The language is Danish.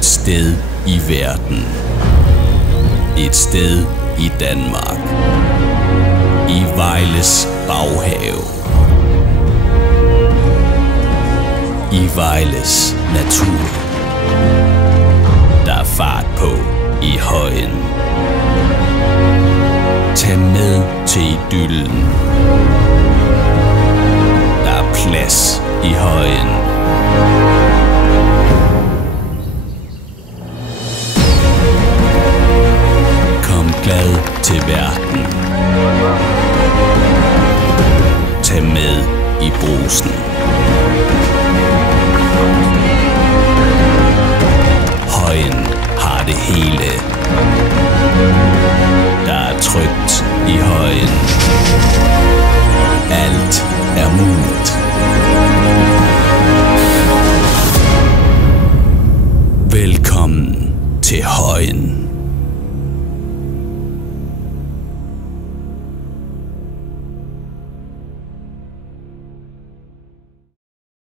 et sted i verden. Et sted i Danmark. I Vejles baghave. I Vejles natur. Der er fart på i Højen. Tag med til idyllen. Der er plads i Højen. Kom glad til verden. Tag med i brusen. Højen har det hele. Der er trygt i Højen. Alt er muligt. Velkommen til Højen.